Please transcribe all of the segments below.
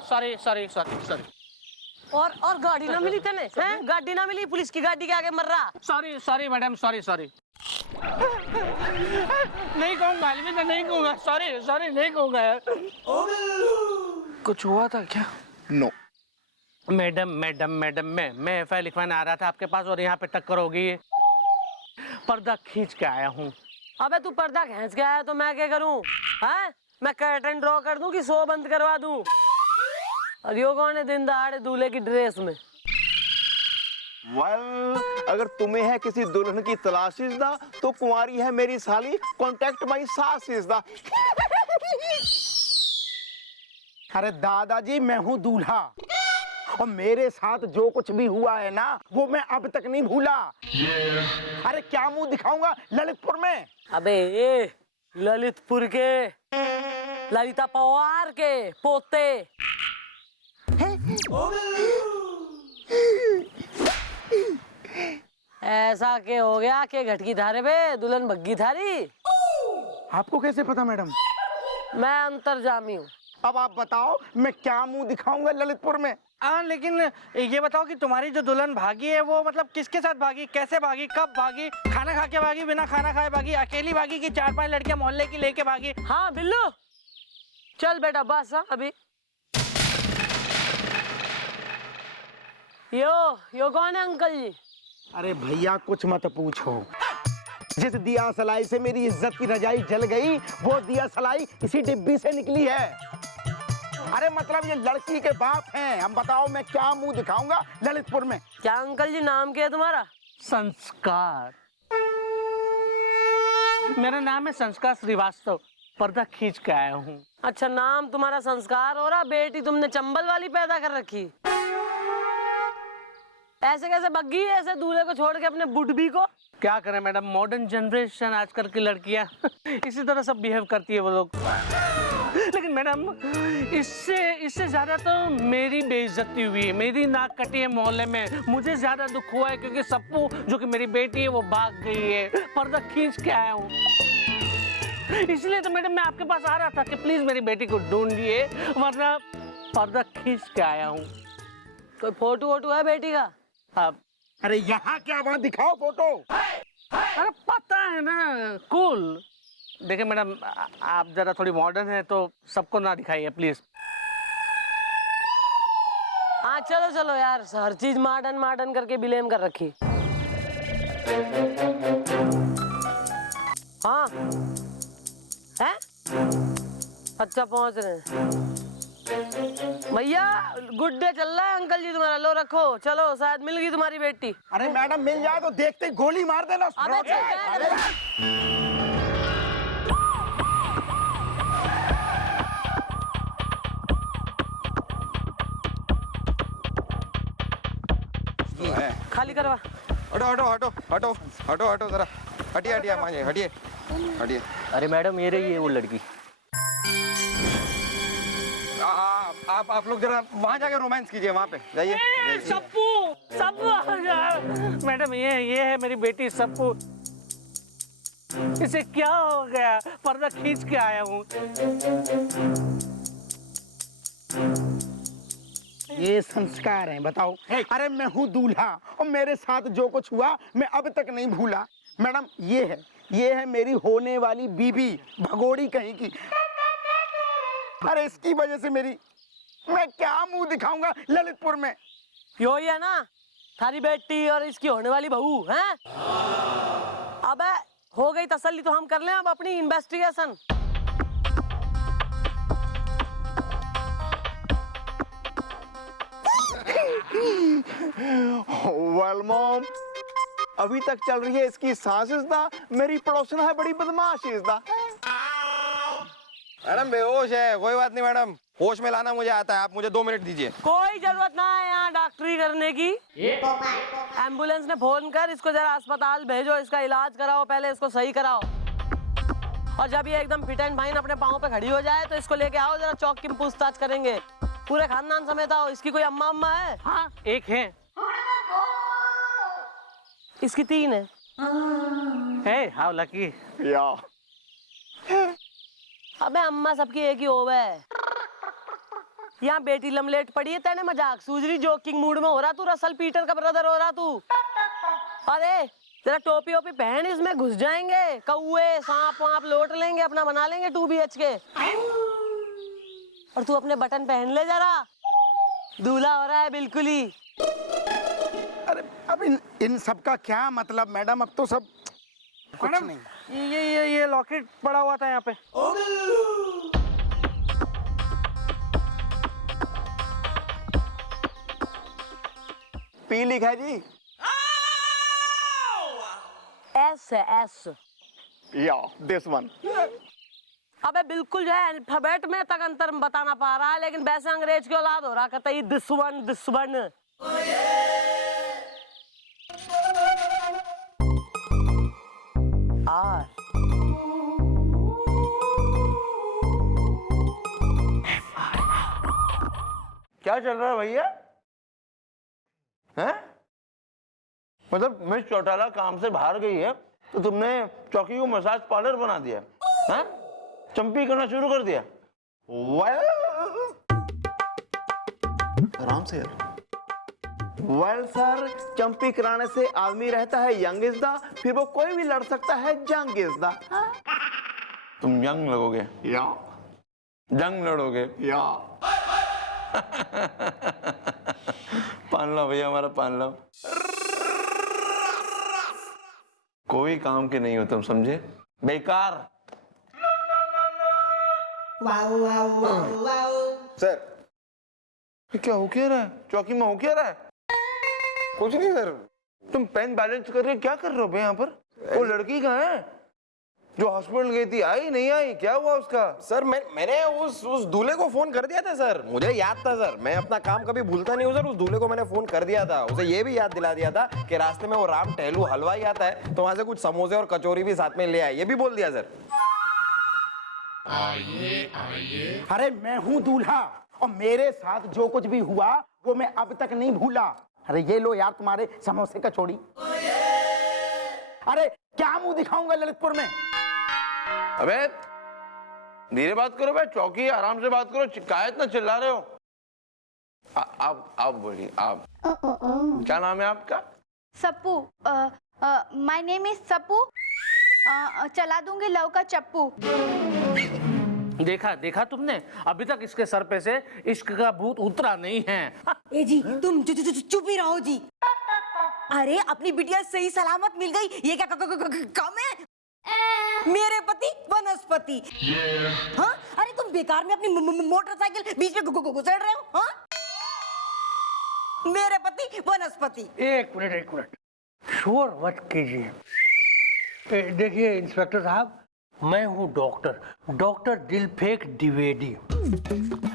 Sorry. और गाड़ी ना मिली तेने हैं? गाड़ी ना मिली, पुलिस की गाड़ी के आगे मर रहा। Sorry madam, sorry. नहीं कहूँगा, अलविदा नहीं कहूँगा, सॉरी नहीं कहूँगा यार। कुछ हुआ था क्या? नो। मैडम मैं एफआईआर लिखवाने आ रहा था आपके पास और यहाँ पे टक्कर हो गई है। पर्दा खींच के आया हूँ। अबे तू पर्दा खींच के आया तो मैं क्या करूँ? हैं? मैं कर्टन ड्रॉ कर दूं कि शो बंद करवा दूं? और यो कौन है दिन दहाड़े दूल्हे की ड्रेस में? अगर तुम्हें है किसी दुल्हन की तलाश इज़दा तो कुंवारी है मेरी साली, कॉन्टेक्ट माई सास इज़दा। अरे दादाजी मैं हूँ दूल्हा और मेरे साथ जो कुछ भी हुआ है ना वो मैं अब तक नहीं भूला। अरे क्या मुंह दिखाऊंगा ललितपुर में? अबे ये ललितपुर के ललिता पवार के पोते। ऐसा के हो गया के घटकी धारे पे दुल्हन भग्गी थारी। आपको कैसे पता मैडम? मैं अंतर्जामी हूँ। अब आप बताओ मैं क्या मुंह दिखाऊंगा ललितपुर में? लेकिन ये बताओ कि तुम्हारी जो दुल्हन भागी है वो मतलब किसके साथ भागी, कैसे भागी, कब भागी, खाना खा के भागी, बिना खाना खाए भागी, अकेली भागी कि 4-5 लड़कियां मोहल्ले की लेके भागी? हाँ बिल्लू चल बेटा बस। अभी यो कौन है अंकल जी? अरे भैया कुछ मत पूछो। जिस दिया सलाई से मेरी इज्जत की रजाई जल गई वो दिया सलाई इसी डिब्बी से निकली है। अरे मतलब ये लड़की के बाप हैं। हम बताओ मैं क्या मुंह दिखाऊंगा ललितपुर में? क्या अंकल जी नाम क्या है तुम्हारा? संस्कार। मेरा नाम है संस्कार श्रीवास्तव, पर्दा खींच के आया हूँ। अच्छा नाम तुम्हारा संस्कार हो रहा, बेटी तुमने चंबल वाली पैदा कर रखी। ऐसे कैसे बग्गी है ऐसे दूल्हे को छोड़ के अपने बुढ़बी को? क्या करें मैडम, मॉडर्न जनरेशन आजकल की लड़कियां इसी तरह सब बिहेव करती है वो लोग। लेकिन मैडम इससे ज्यादा तो मेरी बेइज्जती हुई है, मेरी नाक कटी है मोहल्ले में। मुझे ज्यादा दुख हुआ है क्योंकि सप्पू जो कि मेरी बेटी है वो भाग गई है। पर्दा खींच के आया हूँ, इसलिए तो मैडम मैं आपके पास आ रहा था कि प्लीज मेरी बेटी को ढूंढिए, वरना पर्दा खींच के आया हूँ। कोई फोटो वोटो है बेटी का? अब अरे यहाँ क्या, वहाँ दिखाओ फोटो। अरे पता है ना, कूल। देखिए मैडम आप जरा थोड़ी मॉडर्न है तो सबको ना दिखाइए प्लीज। हाँ चलो यार, हर चीज मॉडर्न करके ब्लेम कर रखी। हाँ है? अच्छा पहुंच रहे हैं भैया। गुड डे चल रहा है अंकल जी तुम्हारा, लो रखो। चलो शायद मिल गई तुम्हारी बेटी। अरे मैडम मिल जाए तो देखते ही गोली मार देना। अबे चल खाली करवा। हटो जरा, हटिए। अरे मैडम ये रही है वो लड़की। आप लोग जरा वहाँ जाके रोमांस कीजिए, वहाँ पे जाइए। सप्पू आ जा। मैडम ये है मेरी बेटी सप्पू। इसे क्या हो गया? पर्दा खींच के आया हूँ। ये संस्कार हैं बताओ? अरे मैं हूँ दूल्हा और मेरे साथ जो कुछ हुआ मैं अब तक नहीं भूला। मैडम ये है मेरी होने वाली बीबी, भगोड़ी कहीं की। अरे इसकी वजह से मैं क्या मुंह दिखाऊंगा ललितपुर में? यो ही है ना थारी बेटी और इसकी होने वाली बहू हैं? अबे हो गई तसल्ली तो हम कर लें अब अपनी इन्वेस्टिगेशन। वेल मॉम, अभी तक चल रही है इसकी सांस इज़दा, मेरी पड़ोसन है बड़ी बदमाश इज़दा। मैडम बेहोश है, कोई बात नहीं मैडम, होश में लाना मुझे आता है, आप मुझे 2 मिनट दीजिए। कोई जरूरत ना है यहाँ डॉक्टरी करने की। एम्बुलेंस ने फोन कर इसको जरा अस्पताल भेजो, इसका इलाज कराओ, पहले इसको सही कराओ। और जब ये एकदम फिट एंड फाइन अपने पाँव पे खड़ी हो जाए तो इसको लेके आओ, जरा चौक की पूछताछ करेंगे। पूरे खानदान समेत आओ। इसकी कोई अम्मा है? हाँ एक है। इसकी 3 है। Hey, how lucky. या अबे अम्मा सबकी एक ही होवे है। यहाँ बेटी लमलेट पड़ी है, तेने मजाक सूझ रही, जोकिंग मूड में हो रहा तू, रसल पीटर का ब्रदर हो रहा तू। अरे तेरा टोपी ओपी पहन, इसमें घुस जाएंगे कौए सांप वाप, लोट लेंगे अपना, बना लेंगे 2 BHK। और तू अपने बटन पहन ले जरा, दूल्हा हो रहा है बिल्कुल ही। अरे अब इन सब का क्या मतलब मैडम, अब तो सब कुछ मैडम, नहीं। ये लॉकेट पड़ा हुआ था यहाँ पे। पी लिखा है जी। एस है एस। या दिस वन। अबे बिल्कुल जो है अल्फाबेट में तक अंतर बताना पा रहा है, लेकिन वैसे अंग्रेज की औलाद हो रहा, कहता है दिस वन दिस वन। आर क्या चल रहा है भैया? हैं? मतलब मिस चौटाला काम से बाहर गई है तो तुमने चौकी को मसाज पार्लर बना दिया, हैं? चंपी करना शुरू कर दिया। आराम से यार। वेल सर, चंपी कराने से आदमी रहता है यंग इज द, फिर वो कोई भी लड़ सकता है जंग इज द। तुम यंग लगोगे या जंग लड़ोगे या। पान लो भैया, हमारा पान लो। कोई काम के नहीं हो तुम, समझे? बेकार। सर ये क्या हो क्या रहा है? चौकी में हो क्या रहा है? कुछ नहीं सर। तुम पेन बैलेंस करके क्या कर रहे हो यहाँ पर? वो लड़की कहाँ है जो हॉस्पिटल गई थी? आई नहीं आई? क्या हुआ उसका? सर मैंने उस दूल्हे को फोन कर दिया था सर, मुझे याद था सर, मैं अपना काम कभी भूलता नहीं हूँ सर। उस दूल्हे को मैंने फोन कर दिया था, उसे ये भी याद दिला दिया था कि रास्ते में वो राम टहलू हलवाई आता है तो वहां से कुछ समोसे और कचौरी भी साथ में ले आए, ये भी बोल दिया सर। अरे मैं हूँ दूल्हा और मेरे साथ जो कुछ भी हुआ वो मैं अब तक नहीं भूला। अरे ये लो यार तुम्हारे समोसे कचौड़ी। अरे क्या मुंह दिखाऊंगा ललितपुर में? अबे धीरे बात करो भाई, चौकी आराम से बात करो, क्या इतना चिल्ला रहे हो? आप बोलिए, आप क्या नाम है आपका? Sappu. My name is Sappu. चला दूंगी लव का चप्पू। देखा तुमने, अभी तक इसके सर पे से इश्क का भूत उतरा नहीं है। ए जी तुम चुप ही रहो जी। अरे अपनी बिटिया सही सलामत मिल गई, ये क्या कम है? मेरे पति वनस्पति। हाँ अरे तुम बेकार में अपनी मोटरसाइकिल बीच में घुसेड़ रहे हो। हाँ मेरे पति वनस्पति। एक मिनट, शोर मत कीजिए। देखिए इंस्पेक्टर साहब, मैं हूँ डॉक्टर दिलफेक द्विवेदी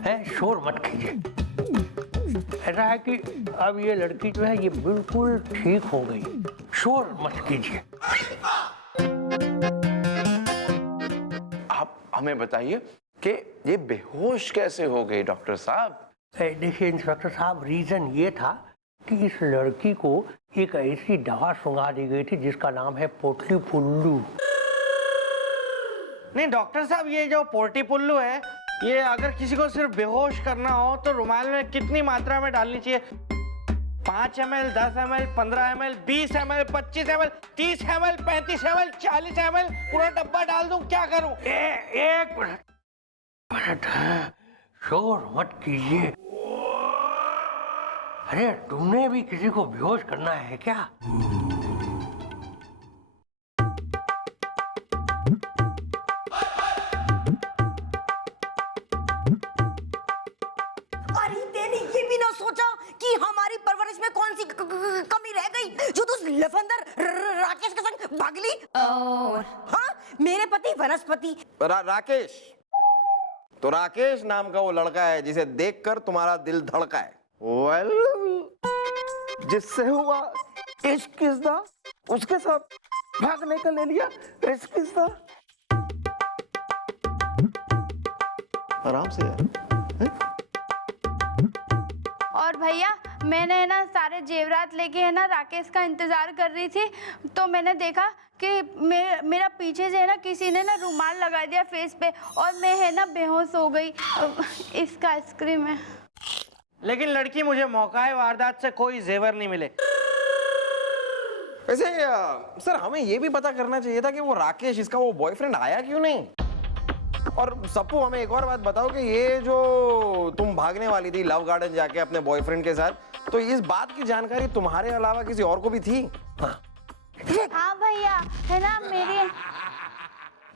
है, शोर मत कीजिए। ऐसा है कि अब ये लड़की जो है ये बिल्कुल ठीक हो गई, शोर मत कीजिए। आप हमें बताइए कि ये बेहोश कैसे हो गई डॉक्टर साहब? देखिए इंस्पेक्टर साहब, रीजन ये था कि इस लड़की को एक ऐसी दवा सुंघा दी गई थी जिसका नाम है पोटली पुल्लू। नहीं डॉक्टर साहब, ये जो पोर्टी पुल्लू है, ये अगर किसी को सिर्फ बेहोश करना हो तो रुमाल में कितनी मात्रा में डालनी चाहिए? 5 ml, 10 ml, 15 ml, 20 ml, 25 ml, 30 ml, 35 ml, 40 ml, पूरा डब्बा डाल दूं, क्या करूं? एक मिनट, शोर मत कीजिए। अरे तुमने भी किसी को बेहोश करना है क्या? अरे तेने ये भी ना सोचा कि हमारी परवरिश में कौन सी कमी रह गई जो तू लफंदर राकेश के संग भाग ली? हाँ मेरे पति वनस्पति। राकेश, तो राकेश नाम का वो लड़का है जिसे देखकर तुम्हारा दिल धड़का है। वेल, जिससे हुआ इश्क इज़ द, उसके साथ भागने का ले लिया इश्क इज़ द। आराम से यार। और भैया मैंने है ना सारे जेवरात लेके है ना राकेश का इंतजार कर रही थी, तो मैंने देखा कि मेरा पीछे से है ना किसी ने ना रुमाल लगा दिया फेस पे और मैं है ना बेहोश हो गई। इसका आइसक्रीम है। लेकिन लड़की, मुझे मौका है वारदात से कोई जेवर नहीं मिले। वैसे सर हमें ये भी पता करना चाहिए था कि वो राकेश, इसका वो बॉयफ्रेंड आया क्यों नहीं। और सप्पू, हमें एक और बात बताओ कि ये जो तुम भागने वाली थी लव गार्डन जाके अपने बॉयफ्रेंड के साथ, तो इस बात की जानकारी तुम्हारे अलावा किसी और को भी थी? हाँ भैया, है ना मेरी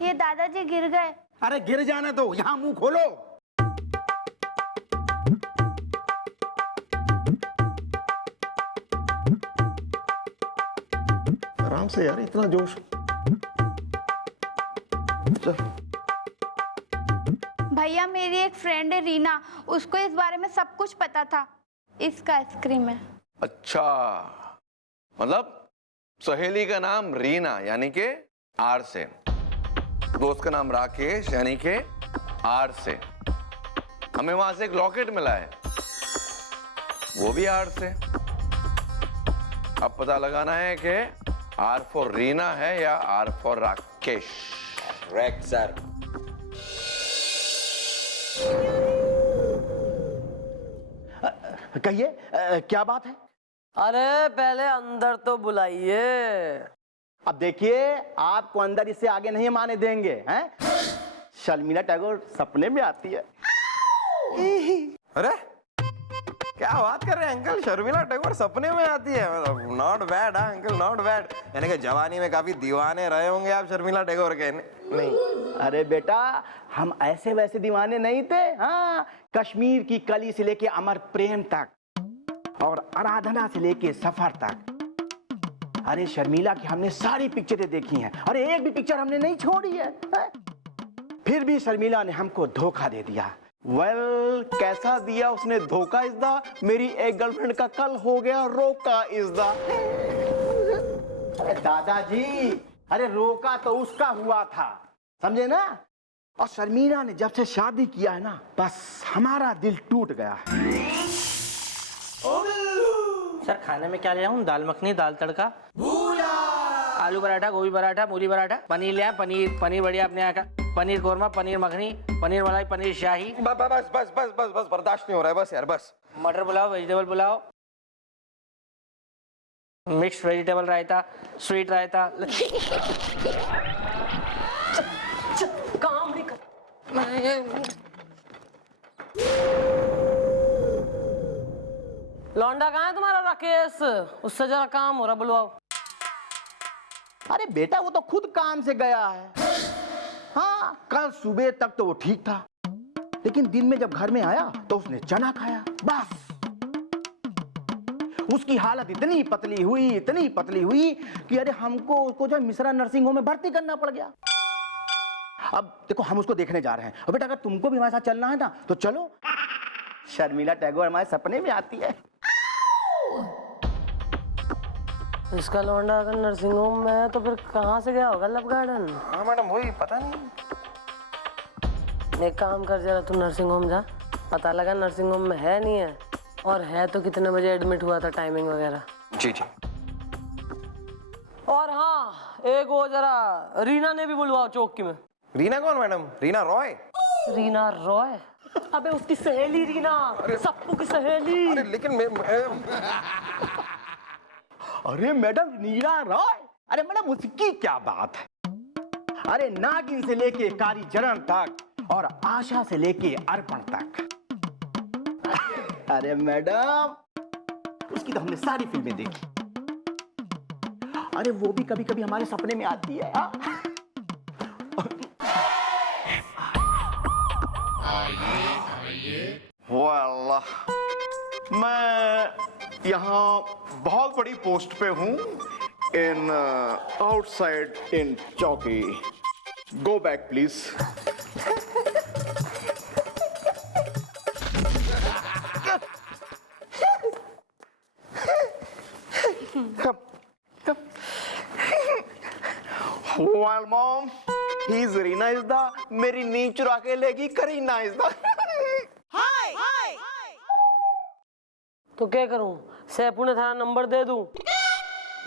ये दादाजी गिर गए। अरे गिर जाने दो, यहाँ मुंह खोलो। आराम से यार, इतना जोश। भैया मेरी एक फ्रेंड है रीना, उसको इस बारे में सब कुछ पता था। इसका आइसक्रीम है। अच्छा, मतलब सहेली का नाम रीना यानी के आर से, दोस्त का नाम राकेश यानी के आर से। हमें वहां से एक लॉकेट मिला है, वो भी आर से। अब पता लगाना है कि आर फॉर रीना है या R for Rakesh. Correct sir. कहिए, क्या बात है? अरे पहले अंदर तो बुलाइए। अब देखिए, आपको अंदर इससे आगे नहीं माने देंगे, हैं? शर्मिला टैगोर सपने में आती है। अरे क्या बात कर रहे हैं अंकल, शर्मिला टैगोर सपने में आती है? Not bad uncle, not bad. यानी कि जवानी में काफी दीवाने रहे होंगे आप शर्मिला टैगोर के। नहीं अरे बेटा, हम ऐसे वैसे दीवाने नहीं थे। हाँ, कश्मीर की कली से लेके अमर प्रेम तक और आराधना से लेके सफर तक, अरे शर्मिला की हमने सारी पिक्चरें देखी हैं। अरे एक भी पिक्चर हमने नहीं छोड़ी है। फिर भी शर्मिला ने हमको धोखा दे दिया। वेल, कैसा दिया उसने धोखा? इस दा मेरी एक गर्लफ्रेंड का कल हो गया रोका। इस दा दादाजी, अरे रोका तो उसका हुआ था, समझे ना? और शर्मिला ने जब से शादी किया है ना, बस हमारा दिल टूट गया है। सर खाने में क्या ले आऊं? दाल मखनी, दाल तड़का, आलू पराठा, गोभी पराठा, मूली पराठा, पनीर ले आए, पनीर बढ़िया अपने यहाँ का, पनीर कोरमा, पनीर मखनी, पनीर मलाई, पनीर शाही। बस बस बस बस बस बस बर्दाश्त नहीं हो रहा है, बस यार बस। मटर pulao, vegetable pulao, mix vegetable raita, sweet raita. काम नहीं कर। लौंडा कहाँ है तुम्हारा राकेश? उससे जरा काम हो रहा, बुलवाओ। अरे बेटा, वो तो खुद काम से गया है। हाँ, कल सुबह तक तो वो ठीक था, लेकिन दिन में जब घर में आया तो उसने चना खाया। बस उसकी हालत इतनी पतली हुई कि अरे हमको उसको जो मिश्रा नर्सिंग होम में भर्ती करना पड़ गया। अब देखो, हम उसको देखने जा रहे हैं। और बेटा, अगर तुमको भी हमारे साथ चलना है ना तो चलो। शर्मिला टैगोर हमारे सपने में आती है। इसका लौंडा अगर नर्सिंग होम में है तो फिर कहाँ से गया होगा लव गार्डन? हाँ मैडम, वही पता नहीं। एक काम कर, जरा तू नर्सिंग होम जा, पता लगा नर्सिंग होम में है नहीं है, और है तो कितने बजे एडमिट हुआ था, टाइमिंग वगैरह। जी जी। और हाँ, एक वो जरा रीना ने भी बुलवाओ चौकी में। रीना कौन मैडम? रीना रॉय? रीना रॉय? अबे उसकी सहेली रीना, सप्पू की सहेली। अरे लेकिन अरे मैडम, नीरा रॉय? अरे मैडम, उसकी क्या बात है? अरे नागिन से लेके कारी जरन तक और आशा से लेके अर्पण तक। अरे मैडम, उसकी तो हमने सारी फिल्में देखी। अरे वो भी कभी कभी हमारे सपने में आती है। वाह, मैं यहाँ बहुत बड़ी पोस्ट पे हूँ, इन आउटसाइड इन चौकी। Go back please. Well, mom, he's Rina is the मेरी नींद चुरा के लेगी करीना is the तो क्या करूं, सैफू ने थारा नंबर दे दूं?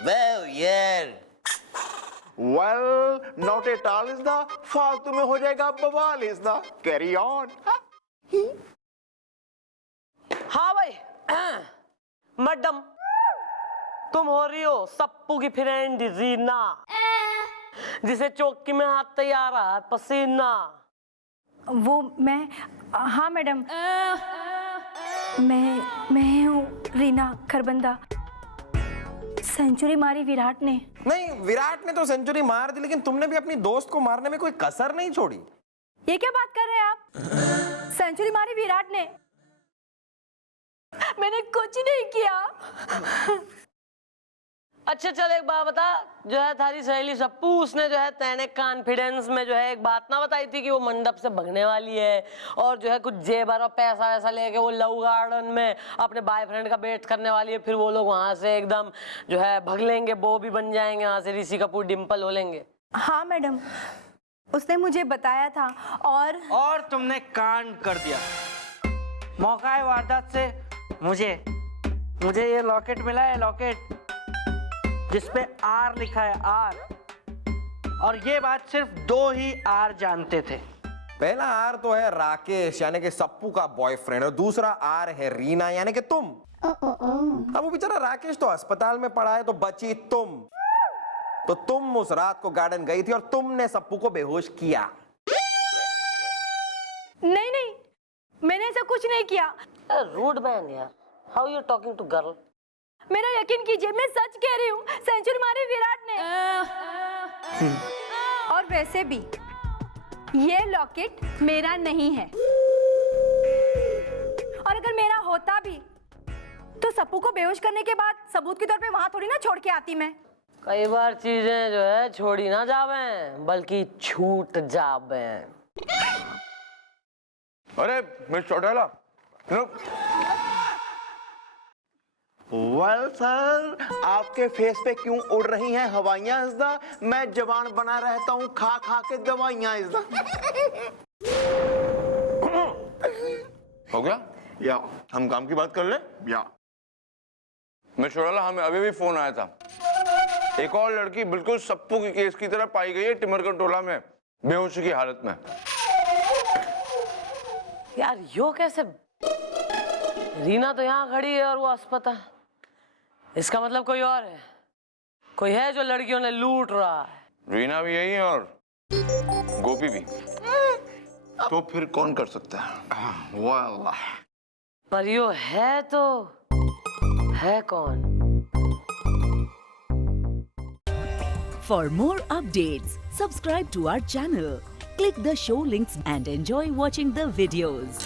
Well, yeah. Well, not at all is the फालतू में हो जाएगा बवाल is the carry on. हाँ भाई, मैडम तुम हो रही हो सप्पू की फ्रेंड रीना, जिसे चौकी में हाथ तैयार है पसीना। वो मैं, हाँ मैडम, मैं हूँ रीना खरबंदा। सेंचुरी मारी विराट ने। नहीं, विराट ने तो सेंचुरी मार दी, लेकिन तुमने भी अपनी दोस्त को मारने में कोई कसर नहीं छोड़ी। ये क्या बात कर रहे हैं आप? सेंचुरी मारी विराट ने, मैंने कुछ नहीं किया। अच्छा चल एक बात बता, जो है थारी सहेली सप्पू, उसने जो है तेने कॉन्फिडेंस में जो है एक बात ना बताई थी कि वो मंडप से भगने वाली है और जो है कुछ जेबर और पैसा वैसा लेके वो लव गार्डन में अपने बॉयफ्रेंड का वेट करने वाली है, फिर वो लोग वहां से एकदम जो है भग लेंगे, वो भी बन जाएंगे, वहां से ऋषि कपूर डिम्पल हो लेंगे। हाँ मैडम, उसने मुझे बताया था। और तुमने कांड कर दिया। मौका है वारदात से मुझे ये लॉकेट मिला है, लॉकेट जिसपे आर लिखा है, आर। और ये बात सिर्फ 2 ही आर जानते थे। पहला आर तो है राकेश यानी कि सप्पू का बॉयफ्रेंड, और दूसरा आर है रीना यानी कि तुम। अब वो बेचारा राकेश तो अस्पताल में पड़ा है, तो बची तुम। तो तुम उस रात को गार्डन गई थी और तुमने सप्पू को बेहोश किया। नहीं, मैंने ऐसा कुछ नहीं किया। रूड मैन यार, how you talking to girl? मेरा यकीन कीजिए, मैं सच कह रही हूँ, सेंचुरी मारी विराट ने। और वैसे भी ये लॉकेट मेरा नहीं है, और अगर मेरा होता भी तो सप्पू को बेहोश करने के बाद सबूत के तौर पे वहां थोड़ी ना छोड़ के आती मैं। कई बार चीजें जो है छोड़ी ना जावे, बल्कि छूट जावे। अरे मिस चौटाला, वेल सर, आपके फेस पे क्यों उड़ रही हैं हवाइयां इज़दा? मैं जवान बना रहता हूँ खा खा के दवाइयां इज़दा। हो गया? या हम काम की बात कर ले? या मिस चौटाला, हमें अभी भी फोन आया था, एक और लड़की बिल्कुल सप्पू की केस की तरह पाई गई है टिमरगढ़ टोला में, बेहोशी की हालत में। यार यो कैसे? रीना तो यहाँ खड़ी है और वो अस्पताल। इसका मतलब कोई और है, कोई है जो लड़कियों ने लूट रहा है। रीना भी यही है और गोपी भी। तो फिर कौन कर सकता है? वाह, पर यो है तो है कौन? For more updates, subscribe to our channel, click the show links and enjoy watching the videos.